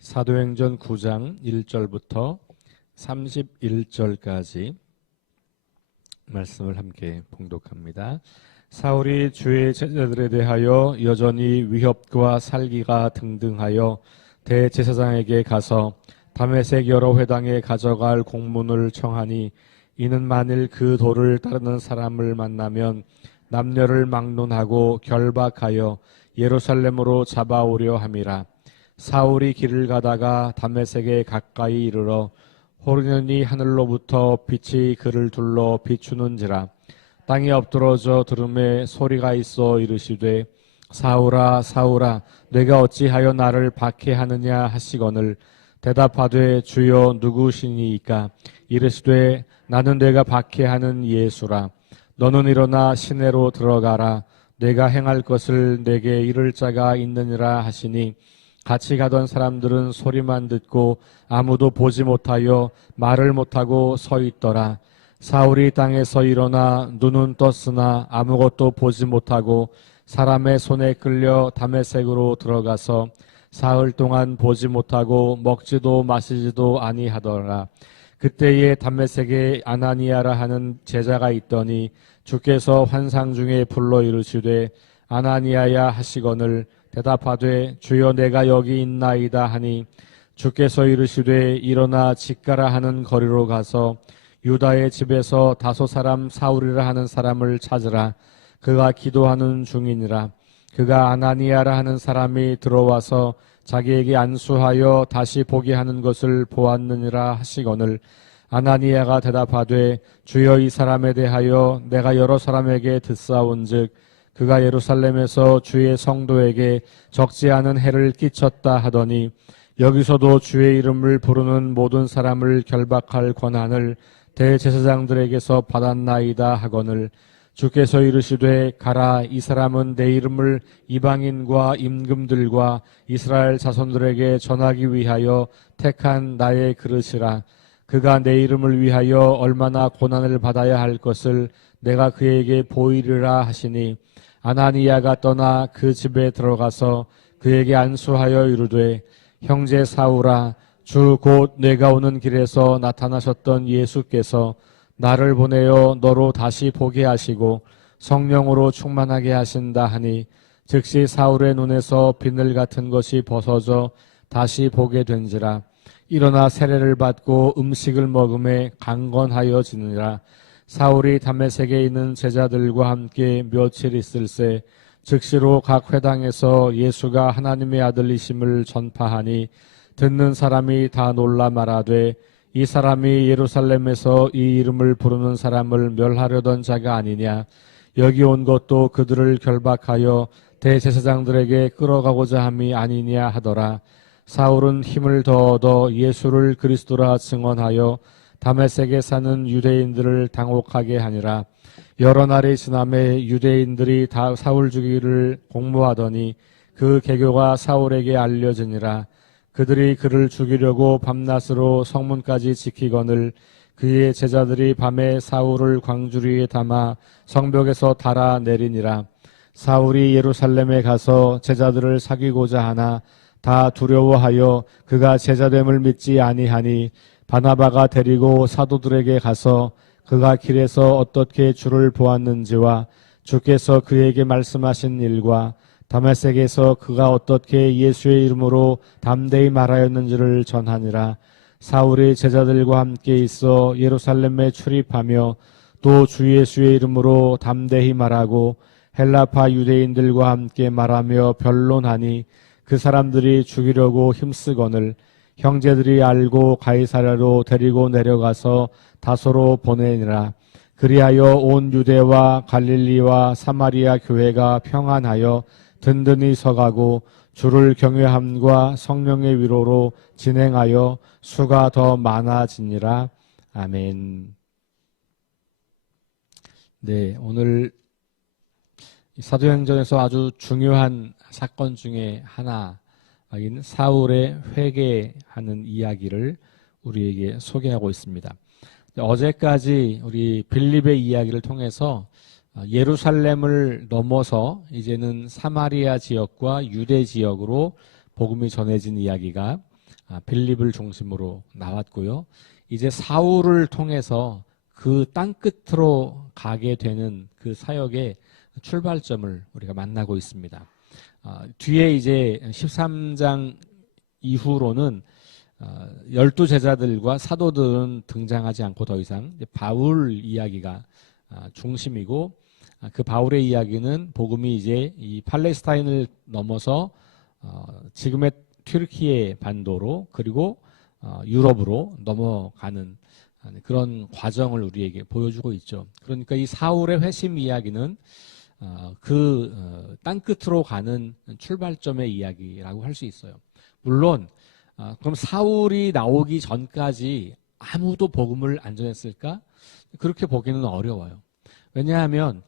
사도행전 9장 1절부터 31절까지 말씀을 함께 봉독합니다. 사울이 주의 제자들에 대하여 여전히 위협과 살기가 등등하여 대제사장에게 가서 다메섹 여러 회당에 가져갈 공문을 청하니 이는 만일 그 도를 따르는 사람을 만나면 남녀를 막론하고 결박하여 예루살렘으로 잡아오려 함이라. 사울이 길을 가다가 다메섹에 가까이 이르러 호련히 하늘로부터 빛이 그를 둘러 비추는지라. 땅에 엎드러져 들음에 소리가 있어 이르시되 사울아 사울아 내가 어찌하여 나를 박해하느냐 하시거늘 대답하되 주여 누구시니이까. 이르시되 나는 내가 박해하는 예수라. 너는 일어나 시내로 들어가라. 내가 행할 것을 내게 이를 자가 있느니라 하시니 같이 가던 사람들은 소리만 듣고 아무도 보지 못하여 말을 못하고 서 있더라. 사울이 땅에서 일어나 눈은 떴으나 아무것도 보지 못하고 사람의 손에 끌려 다메섹으로 들어가서 사흘 동안 보지 못하고 먹지도 마시지도 아니하더라. 그때에 다메섹에 아나니아라 하는 제자가 있더니 주께서 환상 중에 불러 이르시되 아나니아야 하시거늘 대답하되 주여 내가 여기 있나이다 하니 주께서 이르시되 일어나 직가라 하는 거리로 가서 유다의 집에서 다소 사람 사울이라 하는 사람을 찾으라. 그가 기도하는 중이니라. 그가 아나니아라 하는 사람이 들어와서 자기에게 안수하여 다시 보게 하는 것을 보았느니라 하시거늘 아나니아가 대답하되 주여 이 사람에 대하여 내가 여러 사람에게 듣사온즉 그가 예루살렘에서 주의 성도에게 적지 않은 해를 끼쳤다 하더니 여기서도 주의 이름을 부르는 모든 사람을 결박할 권한을 대제사장들에게서 받았나이다 하거늘 주께서 이르시되 가라. 이 사람은 내 이름을 이방인과 임금들과 이스라엘 자손들에게 전하기 위하여 택한 나의 그릇이라. 그가 내 이름을 위하여 얼마나 고난을 받아야 할 것을 내가 그에게 보이리라 하시니 아나니아가 떠나 그 집에 들어가서 그에게 안수하여 이르되 형제 사울아 주 곧 내가 오는 길에서 나타나셨던 예수께서 나를 보내어 너로 다시 보게 하시고 성령으로 충만하게 하신다 하니 즉시 사울의 눈에서 비늘 같은 것이 벗어져 다시 보게 된지라. 일어나 세례를 받고 음식을 먹음에 강건하여지느니라. 사울이 다메섹에 있는 제자들과 함께 며칠 있을새 즉시로 각 회당에서 예수가 하나님의 아들이심을 전파하니 듣는 사람이 다 놀라 말하되 이 사람이 예루살렘에서 이 이름을 부르는 사람을 멸하려던 자가 아니냐. 여기 온 것도 그들을 결박하여 대제사장들에게 끌어가고자 함이 아니냐 하더라. 사울은 힘을 더 얻어 예수를 그리스도라 증언하여 다메섹에 사는 유대인들을 당혹하게 하니라. 여러 날이 지남에 유대인들이 다 사울 죽이기를 공모하더니 그 계교가 사울에게 알려지니라. 그들이 그를 죽이려고 밤낮으로 성문까지 지키거늘 그의 제자들이 밤에 사울을 광주리에 담아 성벽에서 달아 내리니라. 사울이 예루살렘에 가서 제자들을 사귀고자 하나 다 두려워하여 그가 제자됨을 믿지 아니하니 바나바가 데리고 사도들에게 가서 그가 길에서 어떻게 주를 보았는지와 주께서 그에게 말씀하신 일과 다메섹에서 그가 어떻게 예수의 이름으로 담대히 말하였는지를 전하니라. 사울이 제자들과 함께 있어 예루살렘에 출입하며 또 주 예수의 이름으로 담대히 말하고 헬라파 유대인들과 함께 말하며 변론하니 그 사람들이 죽이려고 힘쓰거늘 형제들이 알고 가이사랴로 데리고 내려가서 다소로 보내니라. 그리하여 온 유대와 갈릴리와 사마리아 교회가 평안하여 든든히 서가고 주를 경외함과 성령의 위로로 진행하여 수가 더 많아지니라. 아멘. 네, 오늘 사도행전에서 아주 중요한 사건 중에 하나인 사울의 회개하는 이야기를 우리에게 소개하고 있습니다. 어제까지 우리 빌립의 이야기를 통해서 예루살렘을 넘어서 이제는 사마리아 지역과 유대 지역으로 복음이 전해진 이야기가 빌립을 중심으로 나왔고요. 이제 사울을 통해서 그 땅끝으로 가게 되는 그 사역의 출발점을 우리가 만나고 있습니다. 뒤에 이제 13장 이후로는 12제자들과 사도들은 등장하지 않고 더 이상 바울 이야기가 중심이고, 그 바울의 이야기는 복음이 이제 이 팔레스타인을 넘어서 지금의 튀르키예 반도로 그리고 유럽으로 넘어가는 그런 과정을 우리에게 보여주고 있죠. 그러니까 이 사울의 회심 이야기는 그 땅끝으로 가는 출발점의 이야기라고 할 수 있어요. 물론 그럼 사울이 나오기 전까지 아무도 복음을 안 전했을까? 그렇게 보기는 어려워요. 왜냐하면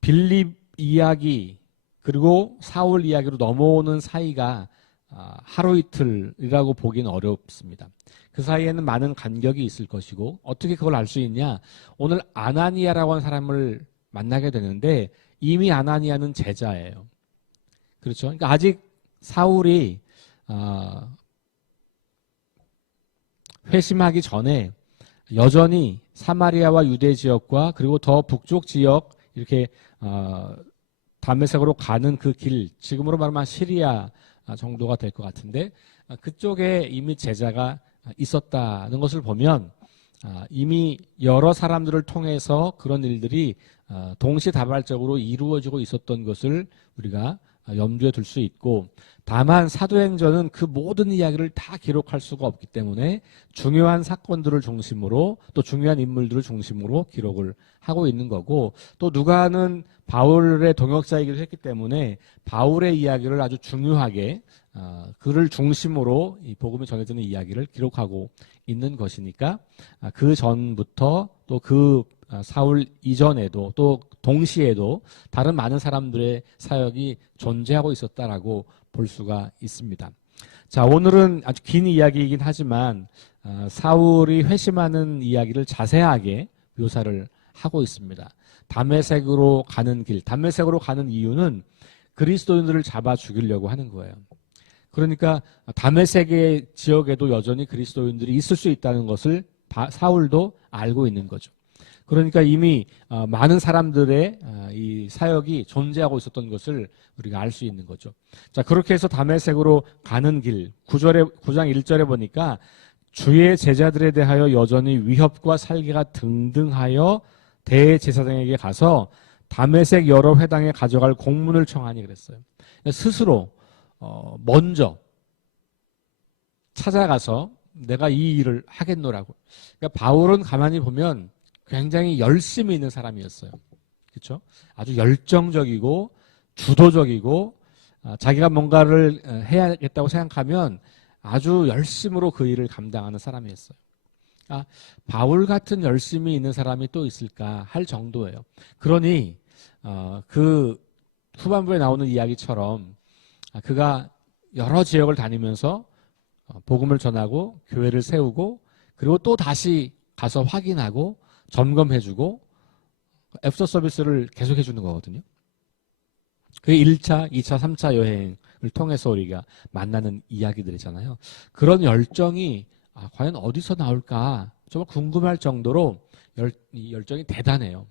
빌립 이야기 그리고 사울 이야기로 넘어오는 사이가 하루 이틀이라고 보기는 어렵습니다. 그 사이에는 많은 간격이 있을 것이고, 어떻게 그걸 알 수 있냐? 오늘 아나니아라고 하는 사람을 만나게 되는데 이미 아나니아는 제자예요. 그렇죠? 그러니까 아직 사울이 회심하기 전에 여전히 사마리아와 유대 지역과 그리고 더 북쪽 지역 이렇게 다메섹으로 가는 그 길, 지금으로 말하면 시리아 정도가 될 것 같은데 그쪽에 이미 제자가 있었다는 것을 보면 이미 여러 사람들을 통해서 그런 일들이 동시다발적으로 이루어지고 있었던 것을 우리가 염두에 둘 수 있고, 다만 사도행전은 그 모든 이야기를 다 기록할 수가 없기 때문에 중요한 사건들을 중심으로 또 중요한 인물들을 중심으로 기록을 하고 있는 거고, 또 누가는 바울의 동역자이기도 했기 때문에 바울의 이야기를 아주 중요하게 그를 중심으로 이 복음이 전해지는 이야기를 기록하고 있는 것이니까 그 전부터 또 그 사울 이전에도 또 동시에도 다른 많은 사람들의 사역이 존재하고 있었다라고 볼 수가 있습니다. 자, 오늘은 아주 긴 이야기이긴 하지만 사울이 회심하는 이야기를 자세하게 묘사를 하고 있습니다. 다메섹으로 가는 길, 다메섹으로 가는 이유는 그리스도인들을 잡아 죽이려고 하는 거예요. 그러니까 다메섹의 지역에도 여전히 그리스도인들이 있을 수 있다는 것을 사울도 알고 있는 거죠. 그러니까 이미 많은 사람들의 이 사역이 존재하고 있었던 것을 우리가 알 수 있는 거죠. 자, 그렇게 해서 다메섹으로 가는 길, 9장 1절에 보니까 주의 제자들에 대하여 여전히 위협과 살기가 등등하여 대제사장에게 가서 다메섹 여러 회당에 가져갈 공문을 청하니 그랬어요. 스스로 먼저 찾아가서 내가 이 일을 하겠노라고. 그러니까 바울은 가만히 보면 굉장히 열심히 있는 사람이었어요. 그렇죠? 아주 열정적이고 주도적이고 자기가 뭔가를 해야겠다고 생각하면 아주 열심으로 그 일을 감당하는 사람이었어요. 바울 같은 열심히 있는 사람이 또 있을까 할 정도예요. 그러니 그 후반부에 나오는 이야기처럼 그가 여러 지역을 다니면서 복음을 전하고 교회를 세우고 그리고 또 다시 가서 확인하고 점검해주고 애프터 서비스를 계속해주는 거거든요. 그게 1차, 2차, 3차 여행을 통해서 우리가 만나는 이야기들이잖아요. 그런 열정이 과연 어디서 나올까 정말 궁금할 정도로 이 열정이 대단해요.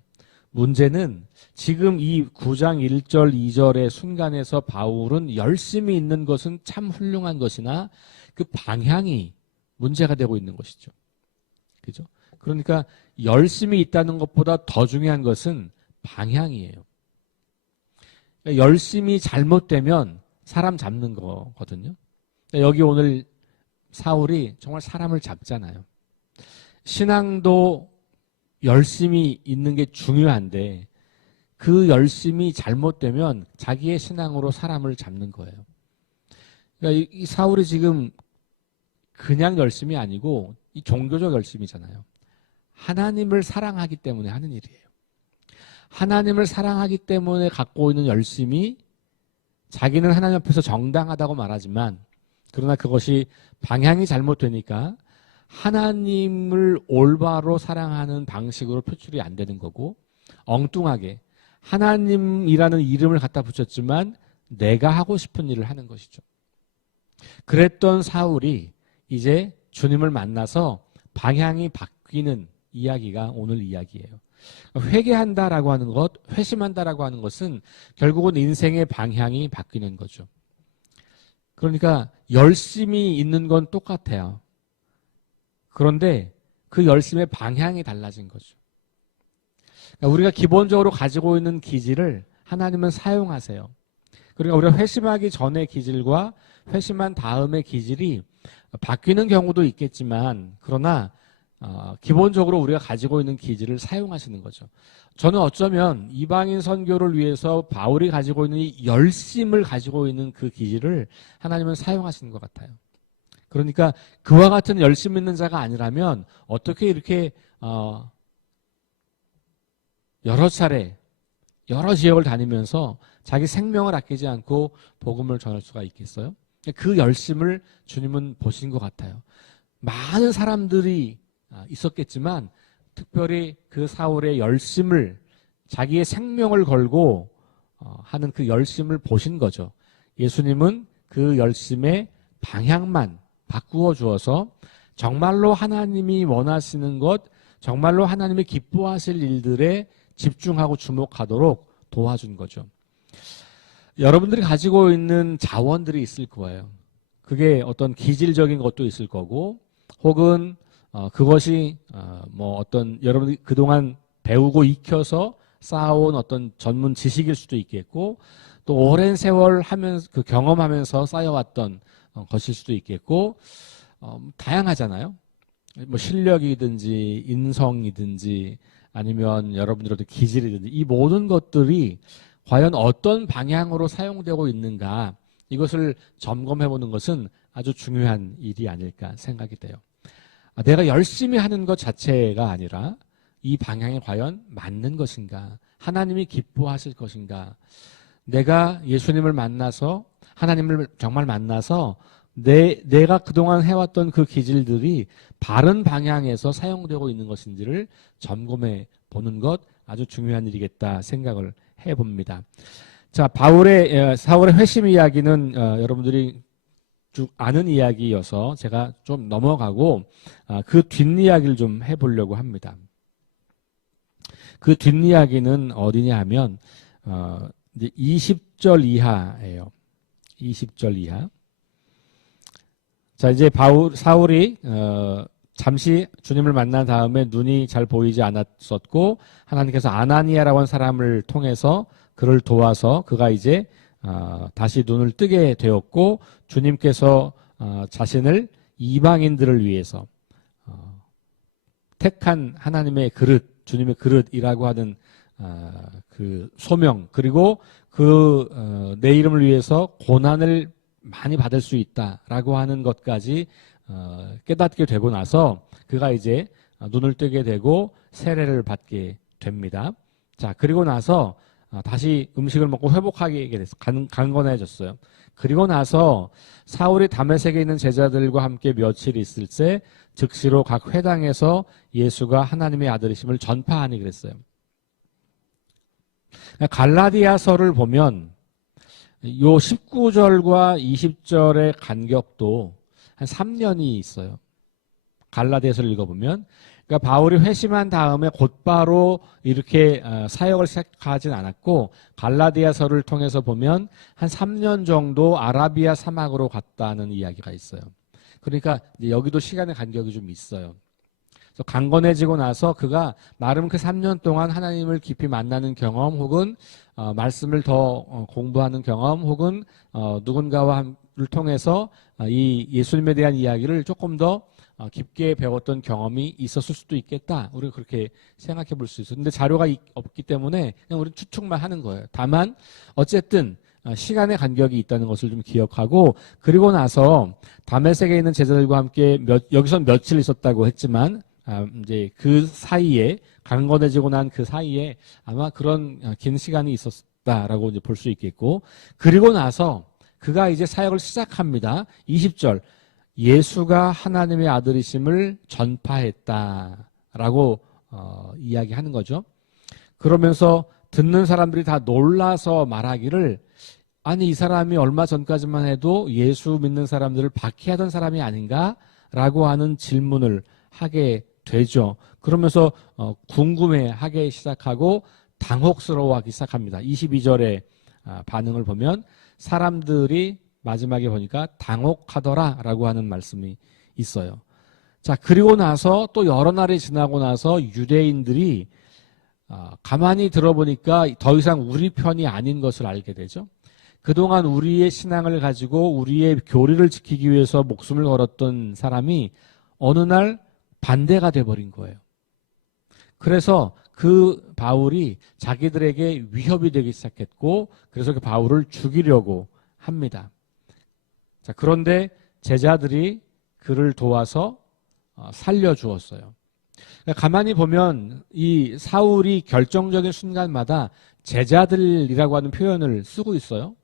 문제는 지금 이 9장 1절 2절의 순간에서 바울은 열심히 있는 것은 참 훌륭한 것이나 그 방향이 문제가 되고 있는 것이죠. 그죠? 그러니까 열심히 있다는 것보다 더 중요한 것은 방향이에요. 그러니까 열심히 잘못되면 사람 잡는 거거든요. 그러니까 여기 오늘 사울이 정말 사람을 잡잖아요. 신앙도 열심히 있는 게 중요한데 그 열심이 잘못되면 자기의 신앙으로 사람을 잡는 거예요. 그러니까 이 사울이 지금 그냥 열심이 아니고 이 종교적 열심이잖아요. 하나님을 사랑하기 때문에 하는 일이에요. 하나님을 사랑하기 때문에 갖고 있는 열심이 자기는 하나님 앞에서 정당하다고 말하지만 그러나 그것이 방향이 잘못되니까 하나님을 올바로 사랑하는 방식으로 표출이 안 되는 거고 엉뚱하게 하나님이라는 이름을 갖다 붙였지만 내가 하고 싶은 일을 하는 것이죠. 그랬던 사울이 이제 주님을 만나서 방향이 바뀌는 이야기가 오늘 이야기예요. 회개한다라고 하는 것, 회심한다라고 하는 것은 결국은 인생의 방향이 바뀌는 거죠. 그러니까 열심히 있는 건 똑같아요. 그런데 그 열심의 방향이 달라진 거죠. 그러니까 우리가 기본적으로 가지고 있는 기질을 하나님은 사용하세요. 그러니까 우리가 회심하기 전의 기질과 회심한 다음의 기질이 바뀌는 경우도 있겠지만, 그러나 기본적으로 우리가 가지고 있는 기질을 사용하시는 거죠. 저는 어쩌면 이방인 선교를 위해서 바울이 가지고 있는 이 열심을 가지고 있는 그 기질을 하나님은 사용하시는 것 같아요. 그러니까 그와 같은 열심 있는 자가 아니라면 어떻게 이렇게 여러 차례 여러 지역을 다니면서 자기 생명을 아끼지 않고 복음을 전할 수가 있겠어요? 그 열심을 주님은 보신 것 같아요. 많은 사람들이 있었겠지만 특별히 그 사울의 열심을, 자기의 생명을 걸고 하는 그 열심을 보신 거죠. 예수님은 그 열심의 방향만 바꾸어 주어서 정말로 하나님이 원하시는 것, 정말로 하나님이 기뻐하실 일들에 집중하고 주목하도록 도와준 거죠. 여러분들이 가지고 있는 자원들이 있을 거예요. 그게 어떤 기질적인 것도 있을 거고, 혹은 그것이 뭐 어떤 여러분들이 그동안 배우고 익혀서 쌓아온 어떤 전문 지식일 수도 있겠고, 또 오랜 세월 하면서 그 경험하면서 쌓여왔던 것일 수도 있겠고, 다양하잖아요. 뭐 실력이든지 인성이든지 아니면 여러분들의 어떤 기질이든지, 이 모든 것들이 과연 어떤 방향으로 사용되고 있는가, 이것을 점검해 보는 것은 아주 중요한 일이 아닐까 생각이 돼요. 내가 열심히 하는 것 자체가 아니라 이 방향이 과연 맞는 것인가, 하나님이 기뻐하실 것인가, 내가 예수님을 만나서 하나님을 정말 만나서 내가 그동안 해왔던 그 기질들이 바른 방향에서 사용되고 있는 것인지를 점검해 보는 것, 아주 중요한 일이겠다 생각을 해봅니다. 자, 사울의 회심 이야기는 여러분들이 쭉 아는 이야기여서 제가 좀 넘어가고 그 뒷이야기를 좀 해보려고 합니다. 그 뒷이야기는 어디냐 하면 이제 20절 이하예요. 20절 이하. 자, 이제 사울이 잠시 주님을 만난 다음에 눈이 잘 보이지 않았었고, 하나님께서 아나니아라고 하는 사람을 통해서 그를 도와서 그가 이제 다시 눈을 뜨게 되었고, 주님께서 자신을 이방인들을 위해서 택한 하나님의 그릇, 주님의 그릇이라고 하는 그 소명, 그리고 내 이름을 위해서 고난을 많이 받을 수 있다라고 하는 것까지 깨닫게 되고 나서 그가 이제 눈을 뜨게 되고 세례를 받게 됩니다. 자, 그리고 나서 다시 음식을 먹고 회복하게 돼서 강건해졌어요. 그리고 나서 사울이 다메섹에 있는 제자들과 함께 며칠 있을 때 즉시로 각 회당에서 예수가 하나님의 아들이심을 전파하니 그랬어요. 갈라디아서를 보면 요 19절과 20절의 간격도 한 3년이 있어요. 갈라디아서를 읽어보면. 그러니까 바울이 회심한 다음에 곧바로 이렇게 사역을 시작하진 않았고, 갈라디아서를 통해서 보면 한 3년 정도 아라비아 사막으로 갔다는 이야기가 있어요. 그러니까 이제 여기도 시간의 간격이 좀 있어요. 그래서 강건해지고 나서 그가 나름 그 3년 동안 하나님을 깊이 만나는 경험, 혹은 말씀을 더 공부하는 경험, 혹은 누군가를 통해서 이 예수님에 대한 이야기를 조금 더 깊게 배웠던 경험이 있었을 수도 있겠다. 우리가 그렇게 생각해 볼 수 있어요. 근데 자료가 없기 때문에 그냥 우리 추측만 하는 거예요. 다만 어쨌든 시간의 간격이 있다는 것을 좀 기억하고, 그리고 나서 다메섹에 있는 제자들과 함께 여기서 며칠 있었다고 했지만 이제 그 사이에, 강건해지고 난 그 사이에 아마 그런 긴 시간이 있었다라고 이제 볼 수 있겠고, 그리고 나서 그가 이제 사역을 시작합니다. 20절. 예수가 하나님의 아들이심을 전파했다라고 이야기하는 거죠. 그러면서 듣는 사람들이 다 놀라서 말하기를 아니 이 사람이 얼마 전까지만 해도 예수 믿는 사람들을 박해하던 사람이 아닌가라고 하는 질문을 하게 되죠. 그러면서 궁금해하기 시작하고 당혹스러워하기 시작합니다. 22절의 반응을 보면 사람들이 마지막에 보니까 당혹하더라라고 하는 말씀이 있어요. 자, 그리고 나서 또 여러 날이 지나고 나서 유대인들이 가만히 들어보니까 더 이상 우리 편이 아닌 것을 알게 되죠. 그동안 우리의 신앙을 가지고 우리의 교리를 지키기 위해서 목숨을 걸었던 사람이 어느 날 반대가 돼버린 거예요. 그래서 그 바울이 자기들에게 위협이 되기 시작했고, 그래서 그 바울을 죽이려고 합니다. 자, 그런데 제자들이 그를 도와서 살려주었어요. 가만히 보면 이 사울이 결정적인 순간마다 제자들이라고 하는 표현을 쓰고 있어요.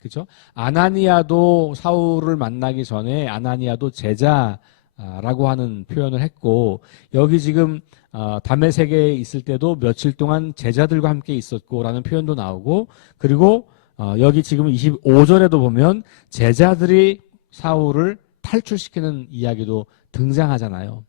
그죠? 아나니아도 사울을 만나기 전에 아나니아도 제자라고 하는 표현을 했고, 여기 지금 다메섹에 있을 때도 며칠 동안 제자들과 함께 있었고라는 표현도 나오고, 그리고 여기 지금 25절에도 보면 제자들이 사울을 탈출시키는 이야기도 등장하잖아요.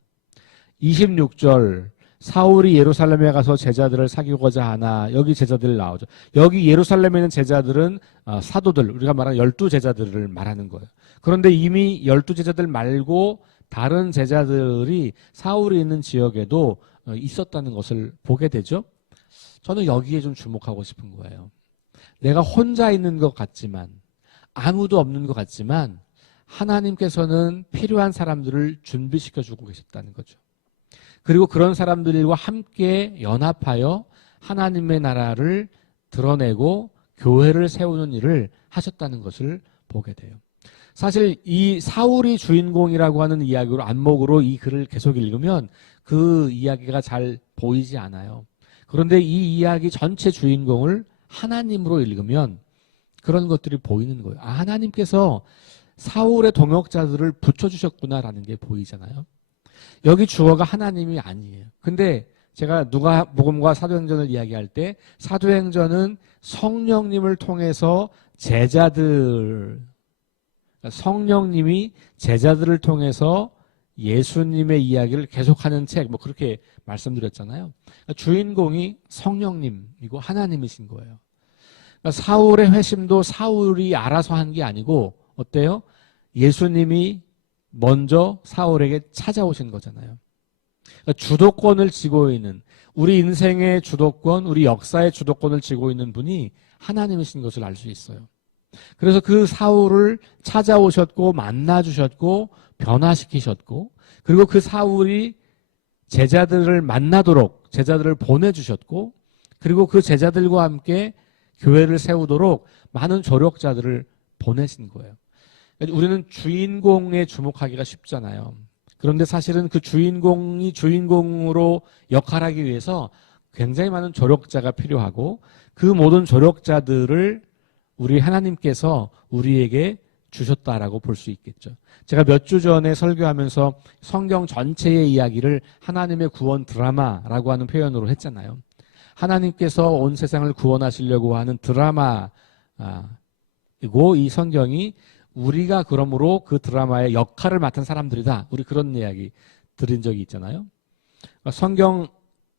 26절 사울이 예루살렘에 가서 제자들을 사귀고자 하나, 여기 제자들 나오죠. 여기 예루살렘에 있는 제자들은 사도들, 우리가 말하는 12제자들을 말하는 거예요. 그런데 이미 12제자들 말고 다른 제자들이 사울이 있는 지역에도 있었다는 것을 보게 되죠. 저는 여기에 좀 주목하고 싶은 거예요. 내가 혼자 있는 것 같지만, 아무도 없는 것 같지만 하나님께서는 필요한 사람들을 준비시켜주고 계셨다는 거죠. 그리고 그런 사람들과 함께 연합하여 하나님의 나라를 드러내고 교회를 세우는 일을 하셨다는 것을 보게 돼요. 사실 이 사울이 주인공이라고 하는 이야기로 안목으로 이 글을 계속 읽으면 그 이야기가 잘 보이지 않아요. 그런데 이 이야기 전체 주인공을 하나님으로 읽으면 그런 것들이 보이는 거예요. 하나님께서 사울의 동역자들을 붙여주셨구나라는 게 보이잖아요. 여기 주어가 하나님이 아니에요. 근데 제가 누가복음과 사도행전을 이야기할 때 사도행전은 성령님을 통해서 성령님이 제자들을 통해서 예수님의 이야기를 계속하는 책, 그렇게 말씀드렸잖아요. 그러니까 주인공이 성령님이고 하나님이신 거예요. 그러니까 사울의 회심도 사울이 알아서 한 게 아니고 어때요? 예수님이 먼저 사울에게 찾아오신 거잖아요. 그러니까 주도권을 쥐고 있는, 우리 인생의 주도권, 우리 역사의 주도권을 쥐고 있는 분이 하나님이신 것을 알 수 있어요. 그래서 그 사울을 찾아오셨고 만나주셨고 변화시키셨고, 그리고 그 사울이 제자들을 만나도록 제자들을 보내주셨고, 그리고 그 제자들과 함께 교회를 세우도록 많은 조력자들을 보내신 거예요. 우리는 주인공에 주목하기가 쉽잖아요. 그런데 사실은 그 주인공이 주인공으로 역할하기 위해서 굉장히 많은 조력자가 필요하고, 그 모든 조력자들을 우리 하나님께서 우리에게 주셨다라고 볼 수 있겠죠. 제가 몇 주 전에 설교하면서 성경 전체의 이야기를 하나님의 구원 드라마라고 하는 표현으로 했잖아요. 하나님께서 온 세상을 구원하시려고 하는 드라마이고, 이 성경이 우리가 그러므로 그 드라마의 역할을 맡은 사람들이다. 우리 그런 이야기 드린 적이 있잖아요. 성경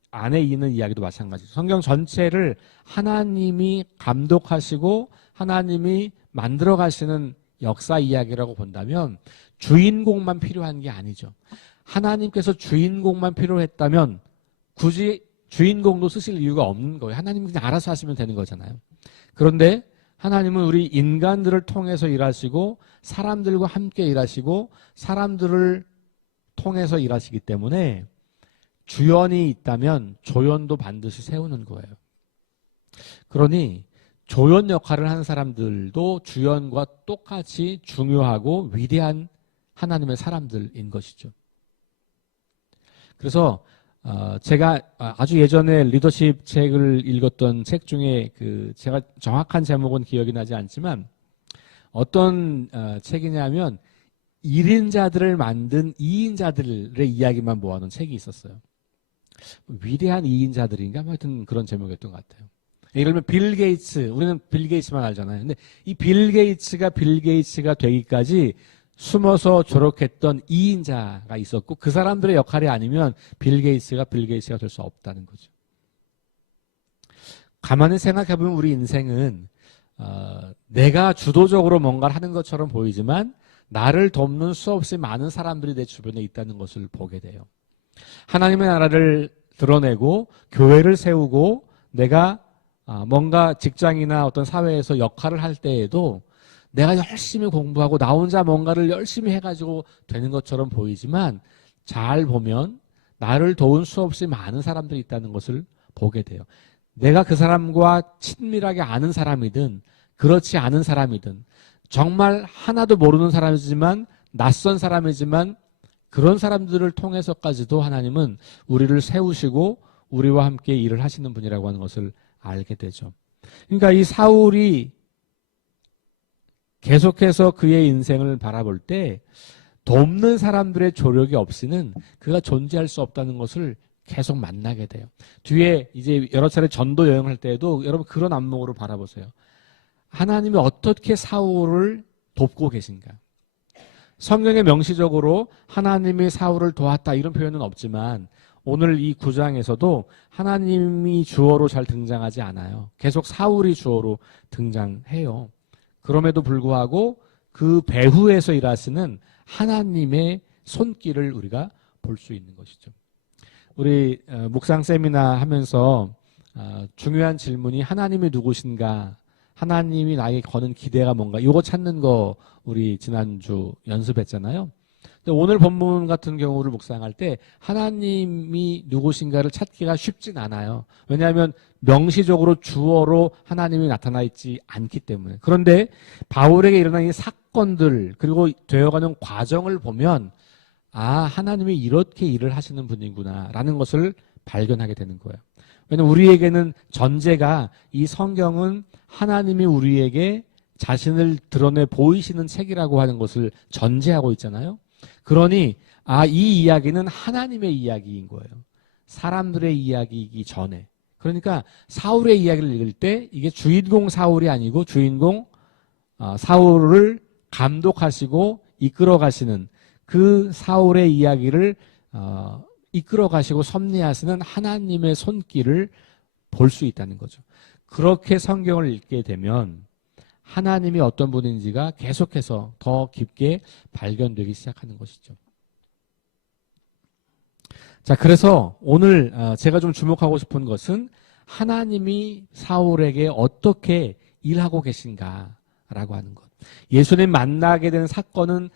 안에 있는 이야기도 마찬가지죠. 성경 전체를 하나님이 감독하시고 하나님이 만들어 가시는 역사 이야기라고 본다면 주인공만 필요한 게 아니죠. 하나님께서 주인공만 필요했다면 굳이 주인공도 쓰실 이유가 없는 거예요. 하나님은 그냥 알아서 하시면 되는 거잖아요. 그런데 하나님은 우리 인간들을 통해서 일하시고 사람들과 함께 일하시고 사람들을 통해서 일하시기 때문에 주연이 있다면 조연도 반드시 세우는 거예요. 그러니 조연 역할을 하는 사람들도 주연과 똑같이 중요하고 위대한 하나님의 사람들인 것이죠. 그래서 제가 아주 예전에 리더십 책을 읽었던 책 중에 제가 정확한 제목은 기억이 나지 않지만 어떤 책이냐면 1인자들을 만든 2인자들의 이야기만 모아놓은 책이 있었어요. 위대한 2인자들인가? 하여튼 그런 제목이었던 것 같아요. 예를 들면 빌 게이츠, 우리는 빌 게이츠만 알잖아요. 근데 이 빌 게이츠가 되기까지 숨어서 조력했던 2인자가 있었고 그 사람들의 역할이 아니면 빌 게이츠가 될 수 없다는 거죠. 가만히 생각해보면 우리 인생은 내가 주도적으로 뭔가를 하는 것처럼 보이지만 나를 돕는 수없이 많은 사람들이 내 주변에 있다는 것을 보게 돼요. 하나님의 나라를 드러내고 교회를 세우고 내가 뭔가 직장이나 어떤 사회에서 역할을 할 때에도 내가 열심히 공부하고 나 혼자 뭔가를 열심히 해가지고 되는 것처럼 보이지만 잘 보면 나를 도운 수없이 많은 사람들이 있다는 것을 보게 돼요. 내가 그 사람과 친밀하게 아는 사람이든 그렇지 않은 사람이든 정말 하나도 모르는 사람이지만 낯선 사람이지만 그런 사람들을 통해서까지도 하나님은 우리를 세우시고 우리와 함께 일을 하시는 분이라고 하는 것을 알게 되죠. 그러니까 이 사울이 계속해서 그의 인생을 바라볼 때 돕는 사람들의 조력이 없이는 그가 존재할 수 없다는 것을 계속 만나게 돼요. 뒤에 이제 여러 차례 전도 여행할 때에도 여러분 그런 안목으로 바라보세요. 하나님이 어떻게 사울을 돕고 계신가? 성경에 명시적으로 하나님이 사울을 도왔다 이런 표현은 없지만 오늘 이 9장에서도 하나님이 주어로 잘 등장하지 않아요. 계속 사울이 주어로 등장해요. 그럼에도 불구하고 그 배후에서 일하시는 하나님의 손길을 우리가 볼 수 있는 것이죠. 우리 묵상 세미나 하면서 중요한 질문이 하나님이 누구신가? 하나님이 나에게 거는 기대가 뭔가? 이거 찾는 거 우리 지난주 연습했잖아요. 근데 오늘 본문 같은 경우를 묵상할 때 하나님이 누구신가를 찾기가 쉽진 않아요. 왜냐하면 명시적으로 주어로 하나님이 나타나 있지 않기 때문에. 그런데 바울에게 일어난 이 사건들 그리고 되어가는 과정을 보면 하나님이 이렇게 일을 하시는 분이구나 라는 것을 발견하게 되는 거예요. 왜냐하면 우리에게는 전제가 이 성경은 하나님이 우리에게 자신을 드러내 보이시는 책이라고 하는 것을 전제하고 있잖아요. 그러니 이 이야기는 하나님의 이야기인 거예요. 사람들의 이야기이기 전에. 그러니까 사울의 이야기를 읽을 때 이게 주인공 사울이 아니고 주인공 사울을 감독하시고 이끌어 가시는 그 사울의 이야기를 이끌어 가시고 섭리하시는 하나님의 손길을 볼 수 있다는 거죠. 그렇게 성경을 읽게 되면 하나님이 어떤 분인지가 계속해서 더 깊게 발견되기 시작하는 것이죠. 자, 그래서 오늘 제가 좀 주목하고 싶은 것은 하나님이 사울에게 어떻게 일하고 계신가라고 하는 것. 예수님 만나게 된 사건은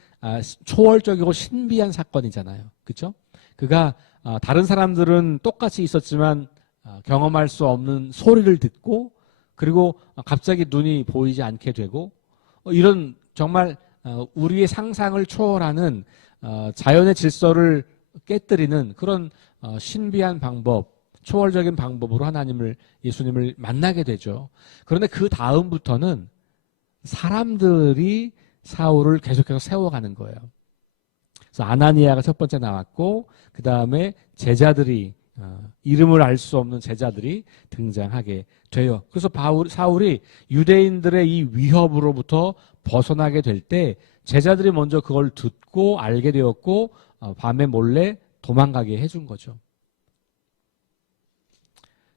초월적이고 신비한 사건이잖아요. 그렇죠? 그가 다른 사람들은 똑같이 있었지만 경험할 수 없는 소리를 듣고 그리고 갑자기 눈이 보이지 않게 되고 이런 정말 우리의 상상을 초월하는 자연의 질서를 깨뜨리는 그런 신비한 방법, 초월적인 방법으로 예수님을 만나게 되죠. 그런데 그 다음부터는 사람들이 사울을 계속해서 세워가는 거예요. 그래서 아나니아가 첫 번째 나왔고 그 다음에 제자들이 이름을 알 수 없는 제자들이 등장하게 돼요. 그래서 사울이 유대인들의 이 위협으로부터 벗어나게 될 때 제자들이 먼저 그걸 듣고 알게 되었고 밤에 몰래 도망가게 해준 거죠.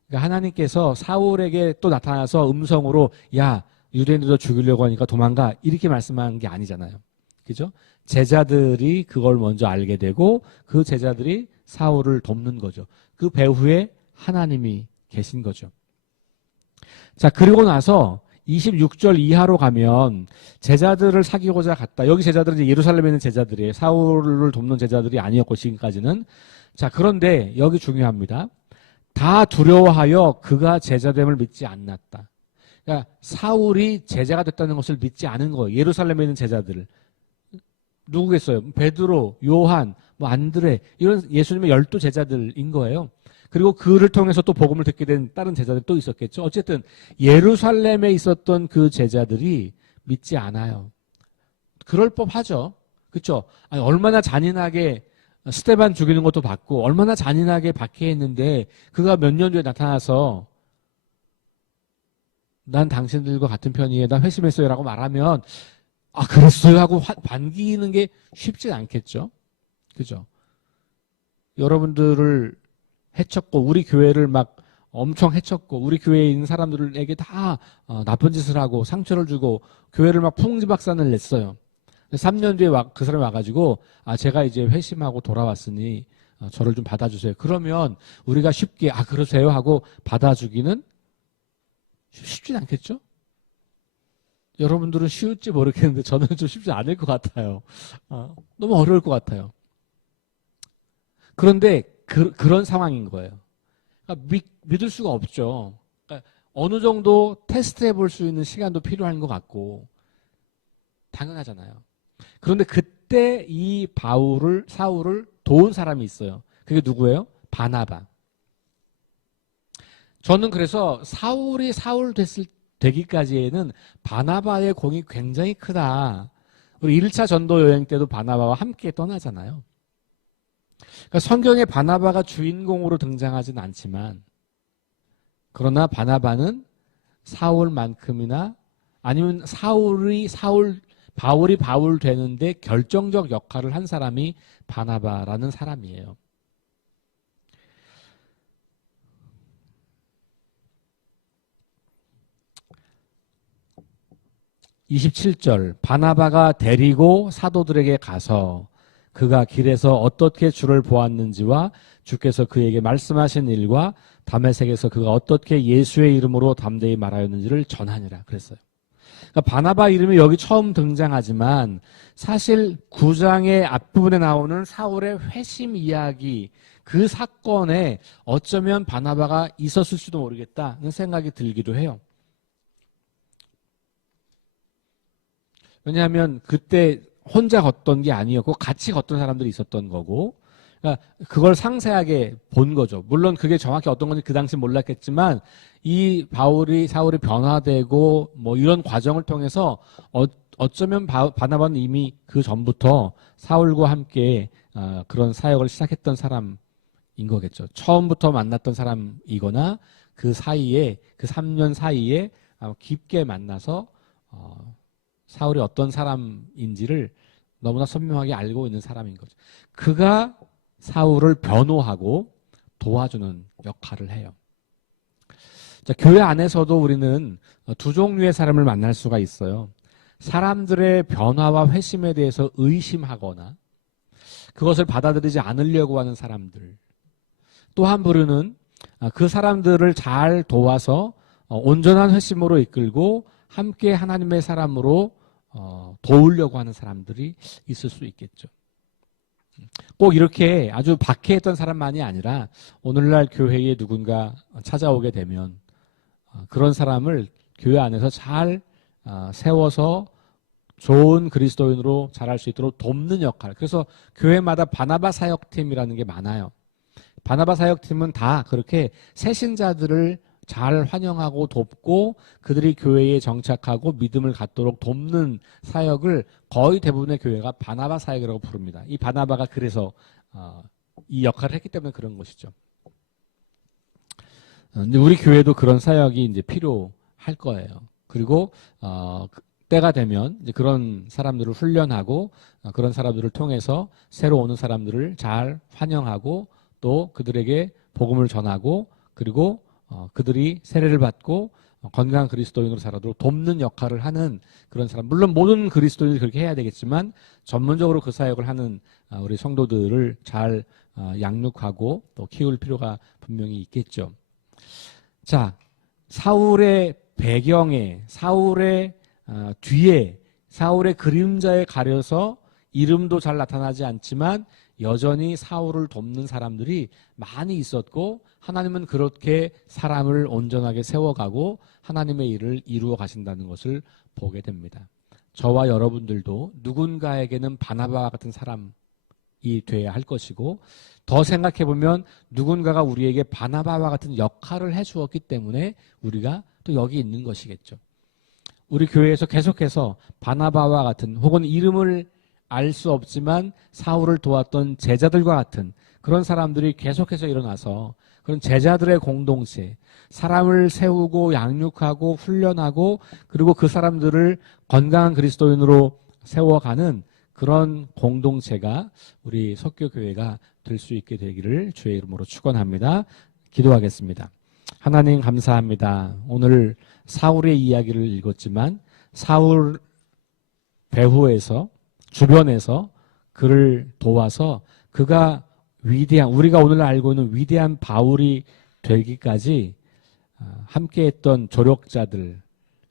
그러니까 하나님께서 사울에게 또 나타나서 음성으로 야 유대인들도 죽이려고 하니까 도망가 이렇게 말씀한 게 아니잖아요. 그죠? 제자들이 그걸 먼저 알게 되고 그 제자들이 사울을 돕는 거죠. 그 배후에 하나님이 계신 거죠. 자, 그리고 나서 26절 이하로 가면 제자들을 사귀고자 갔다. 여기 제자들은 이제 예루살렘에 있는 제자들이에요. 사울을 돕는 제자들이 아니었고 지금까지는. 자, 그런데 여기 중요합니다. 다 두려워하여 그가 제자됨을 믿지 않았다. 그러니까 사울이 제자가 됐다는 것을 믿지 않은 거예요. 예루살렘에 있는 제자들을. 누구겠어요? 베드로, 요한, 안드레 이런 예수님의 12제자들인 거예요. 그리고 그를 통해서 또 복음을 듣게 된 다른 제자들이 또 있었겠죠. 어쨌든 예루살렘에 있었던 그 제자들이 믿지 않아요. 그럴 법하죠. 그렇죠? 얼마나 잔인하게 스데반 죽이는 것도 봤고 얼마나 잔인하게 박해했는데 그가 몇 년 뒤에 나타나서 난 당신들과 같은 편이에요. 난 회심했어요. 라고 말하면 아, 그랬어요? 하고 반기는 게 쉽지 않겠죠? 그죠? 여러분들을 해쳤고, 우리 교회를 막 엄청 해쳤고, 우리 교회에 있는 사람들에게 다 나쁜 짓을 하고, 상처를 주고, 교회를 막 풍지박산을 냈어요. 3년 뒤에 그 사람이 와가지고, 아, 제가 이제 회심하고 돌아왔으니, 저를 좀 받아주세요. 그러면 우리가 쉽게, 아, 그러세요? 하고 받아주기는 쉽진 않겠죠? 여러분들은 쉬울지 모르겠는데 저는 좀 쉽지 않을 것 같아요. 너무 어려울 것 같아요. 그런데 그런 상황인 거예요. 그러니까 믿을 수가 없죠. 그러니까 어느 정도 테스트해 볼 수 있는 시간도 필요한 것 같고 당연하잖아요. 그런데 그때 이 사울을 도운 사람이 있어요. 그게 누구예요? 바나바. 저는 그래서 사울이 사울 되기까지에는 바나바의 공이 굉장히 크다. 우리 1차 전도 여행 때도 바나바와 함께 떠나잖아요. 그러니까 성경에 바나바가 주인공으로 등장하진 않지만 그러나 바나바는 사울만큼이나 아니면 바울이 바울 되는데 결정적 역할을 한 사람이 바나바라는 사람이에요. (27절) 바나바가 데리고 사도들에게 가서 그가 길에서 어떻게 주를 보았는지와 주께서 그에게 말씀하신 일과 다메섹에서 그가 어떻게 예수의 이름으로 담대히 말하였는지를 전하니라 그랬어요. 그러니까 바나바 이름이 여기 처음 등장하지만 사실 9장의 앞부분에 나오는 사울의 회심 이야기 그 사건에 어쩌면 바나바가 있었을 수도 모르겠다는 생각이 들기도 해요. 왜냐하면 그때 혼자 걷던 게 아니었고 같이 걷던 사람들이 있었던 거고 그러니까 그걸 상세하게 본 거죠. 물론 그게 정확히 어떤 건지 그 당시 몰랐겠지만 이 사울이 변화되고 뭐 이런 과정을 통해서 어쩌면 바나바는 이미 그 전부터 사울과 함께 그런 사역을 시작했던 사람인 거겠죠. 처음부터 만났던 사람이거나 그 사이에 그 3년 사이에 깊게 만나서 사울이 어떤 사람인지를 너무나 선명하게 알고 있는 사람인 거죠. 그가 사울을 변호하고 도와주는 역할을 해요. 자, 교회 안에서도 우리는 두 종류의 사람을 만날 수가 있어요. 사람들의 변화와 회심에 대해서 의심하거나 그것을 받아들이지 않으려고 하는 사람들. 또 한 부류는 그 사람들을 잘 도와서 온전한 회심으로 이끌고 함께 하나님의 사람으로 도우려고 하는 사람들이 있을 수 있겠죠. 꼭 이렇게 아주 박해했던 사람만이 아니라 오늘날 교회에 누군가 찾아오게 되면 그런 사람을 교회 안에서 잘 세워서 좋은 그리스도인으로 자랄 수 있도록 돕는 역할. 그래서 교회마다 바나바 사역팀이라는 게 많아요. 바나바 사역팀은 다 그렇게 새신자들을 잘 환영하고 돕고 그들이 교회에 정착하고 믿음을 갖도록 돕는 사역을 거의 대부분의 교회가 바나바 사역이라고 부릅니다. 이 바나바가 그래서 이 역할을 했기 때문에 그런 것이죠. 근데 우리 교회도 그런 사역이 이제 필요할 거예요. 그리고 때가 되면 이제 그런 사람들을 훈련하고 그런 사람들을 통해서 새로 오는 사람들을 잘 환영하고 또 그들에게 복음을 전하고 그리고 그들이 세례를 받고 건강한 그리스도인으로 살아도록 돕는 역할을 하는 그런 사람. 물론 모든 그리스도인들이 그렇게 해야 되겠지만 전문적으로 그 사역을 하는 우리 성도들을 잘 양육하고 또 키울 필요가 분명히 있겠죠. 자, 사울의 배경에 사울의 뒤에 사울의 그림자에 가려서 이름도 잘 나타나지 않지만 여전히 사울을 돕는 사람들이 많이 있었고 하나님은 그렇게 사람을 온전하게 세워가고 하나님의 일을 이루어 가신다는 것을 보게 됩니다. 저와 여러분들도 누군가에게는 바나바와 같은 사람이 돼야 할 것이고 더 생각해보면 누군가가 우리에게 바나바와 같은 역할을 해주었기 때문에 우리가 또 여기 있는 것이겠죠. 우리 교회에서 계속해서 바나바와 같은 혹은 이름을 알 수 없지만 사울을 도왔던 제자들과 같은 그런 사람들이 계속해서 일어나서 그런 제자들의 공동체, 사람을 세우고 양육하고 훈련하고 그리고 그 사람들을 건강한 그리스도인으로 세워가는 그런 공동체가 우리 석교교회가 될 수 있게 되기를 주의 이름으로 축원합니다. 기도하겠습니다. 하나님 감사합니다. 오늘 사울의 이야기를 읽었지만 사울 배후에서 주변에서 그를 도와서 그가 위대한 우리가 오늘 알고 있는 위대한 바울이 되기까지 함께했던 조력자들,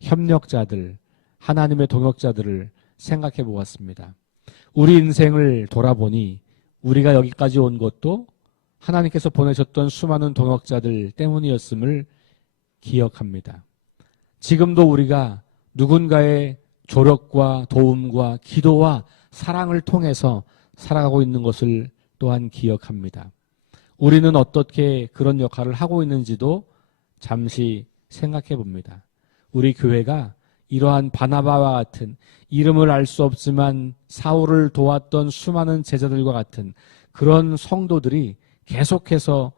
협력자들, 하나님의 동역자들을 생각해 보았습니다. 우리 인생을 돌아보니 우리가 여기까지 온 것도 하나님께서 보내셨던 수많은 동역자들 때문이었음을 기억합니다. 지금도 우리가 누군가의 조력과 도움과 기도와 사랑을 통해서 살아가고 있는 것을 또한 기억합니다. 우리는 어떻게 그런 역할을 하고 있는지도 잠시 생각해 봅니다. 우리 교회가 이러한 바나바와 같은 이름을 알 수 없지만 사울을 도왔던 수많은 제자들과 같은 그런 성도들이 계속해서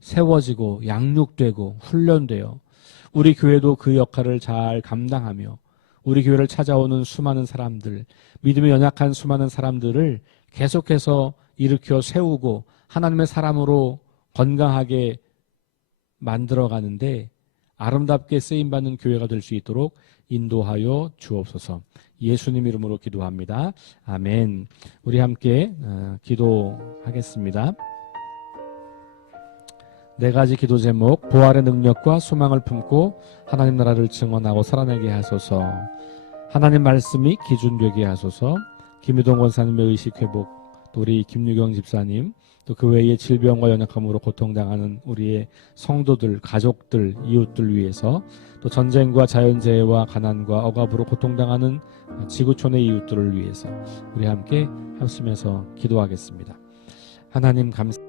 세워지고 양육되고 훈련되어 우리 교회도 그 역할을 잘 감당하며 우리 교회를 찾아오는 수많은 사람들, 믿음이 연약한 수많은 사람들을 계속해서 일으켜 세우고 하나님의 사람으로 건강하게 만들어가는데 아름답게 쓰임받는 교회가 될 수 있도록 인도하여 주옵소서. 예수님 이름으로 기도합니다. 아멘. 우리 함께 기도하겠습니다. 네 가지 기도 제목, 부활의 능력과 소망을 품고 하나님 나라를 증언하고 살아내게 하소서. 하나님 말씀이 기준되게 하소서. 김유동 권사님의 의식 회복, 또 우리 김유경 집사님, 또 그 외에 질병과 연약함으로 고통당하는 우리의 성도들, 가족들, 이웃들 위해서, 또 전쟁과 자연재해와 가난과 억압으로 고통당하는 지구촌의 이웃들을 위해서 우리 함께 하시면서 기도하겠습니다. 하나님 감사합니다.